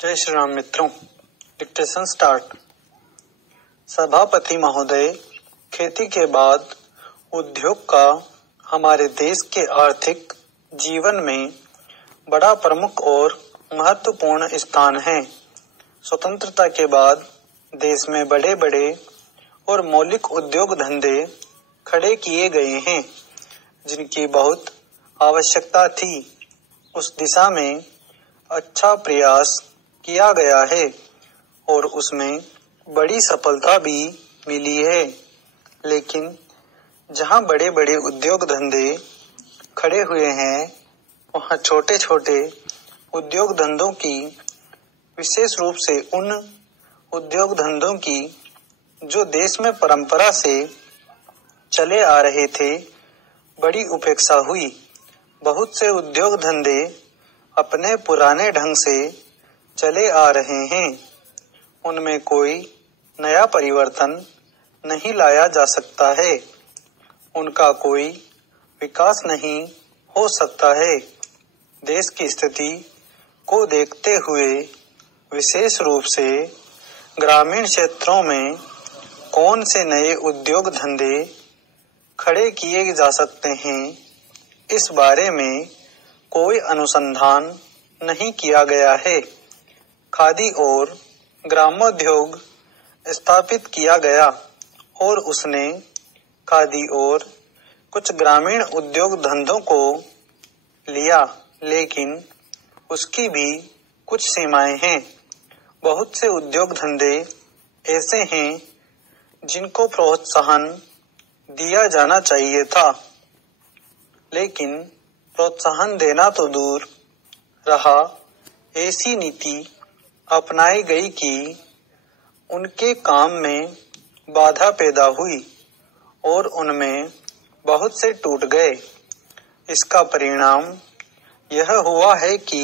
जय श्री राम मित्रों। Dictation start. सभापति महोदय, खेती के बाद उद्योग का हमारे देश के आर्थिक जीवन में बड़ा प्रमुख और महत्वपूर्ण स्थान है। स्वतंत्रता के बाद देश में बड़े बड़े और मौलिक उद्योग धंधे खड़े किए गए हैं, जिनकी बहुत आवश्यकता थी। उस दिशा में अच्छा प्रयास किया गया है और उसमें बड़ी सफलता भी मिली है। लेकिन जहां बड़े बड़े उद्योग धंधे खड़े हुए हैं, वहां छोटे छोटे उद्योग धंधों की, विशेष रूप से उन उद्योग धंधों की जो देश में परंपरा से चले आ रहे थे, बड़ी उपेक्षा हुई। बहुत से उद्योग धंधे अपने पुराने ढंग से चले आ रहे हैं, उनमें कोई नया परिवर्तन नहीं लाया जा सकता है, उनका कोई विकास नहीं हो सकता है। देश की स्थिति को देखते हुए विशेष रूप से ग्रामीण क्षेत्रों में कौन से नए उद्योग धंधे खड़े किए जा सकते हैं, इस बारे में कोई अनुसंधान नहीं किया गया है। खादी और ग्रामोद्योग स्थापित किया गया और उसने खादी और कुछ ग्रामीण उद्योग धंधों को लिया, लेकिन उसकी भी कुछ सीमाएं हैं। बहुत से उद्योग धंधे ऐसे हैं जिनको प्रोत्साहन दिया जाना चाहिए था, लेकिन प्रोत्साहन देना तो दूर रहा, ऐसी नीति अपनाई गई कि उनके काम में बाधा पैदा हुई और उनमें बहुत से टूट गए। इसका परिणाम यह हुआ है कि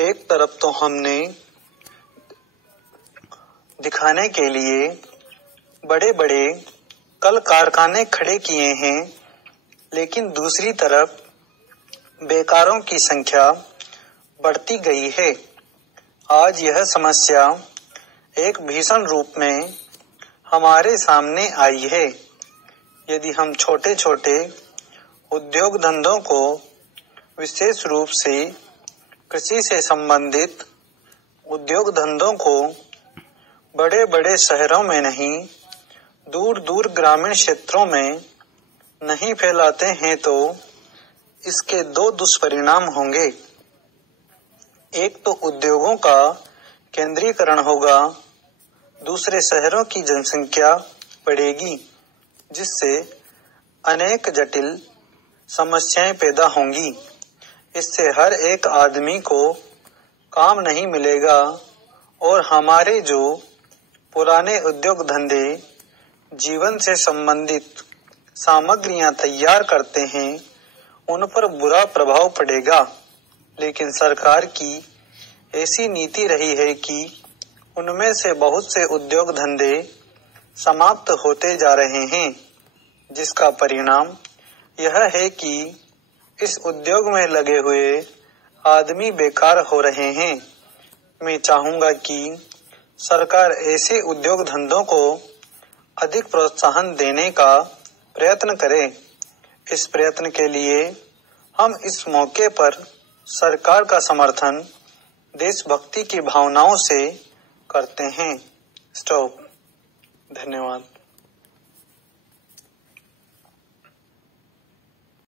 एक तरफ तो हमने दिखाने के लिए बड़े बड़े कल कारखाने खड़े किए हैं, लेकिन दूसरी तरफ बेकारों की संख्या बढ़ती गई है। आज यह समस्या एक भीषण रूप में हमारे सामने आई है। यदि हम छोटे छोटे उद्योग धंधों को, विशेष रूप से कृषि से संबंधित उद्योग धंधों को, बड़े बड़े शहरों में नहीं, दूर दूर ग्रामीण क्षेत्रों में नहीं फैलाते हैं, तो इसके दो दुष्परिणाम होंगे। एक तो उद्योगों का केंद्रीकरण होगा, दूसरे शहरों की जनसंख्या बढ़ेगी, जिससे अनेक जटिल समस्याएं पैदा होंगी। इससे हर एक आदमी को काम नहीं मिलेगा और हमारे जो पुराने उद्योग धंधे जीवन से संबंधित सामग्रियां तैयार करते हैं, उन पर बुरा प्रभाव पड़ेगा। लेकिन सरकार की ऐसी नीति रही है कि उनमें से बहुत से उद्योग धंधे समाप्त होते जा रहे हैं, जिसका परिणाम यह है कि इस उद्योग में लगे हुए आदमी बेकार हो रहे हैं। मैं चाहूंगा कि सरकार ऐसे उद्योग धंधों को अधिक प्रोत्साहन देने का प्रयत्न करे। इस प्रयत्न के लिए हम इस मौके पर सरकार का समर्थन देशभक्ति की भावनाओं से करते हैं। स्टॉप। धन्यवाद।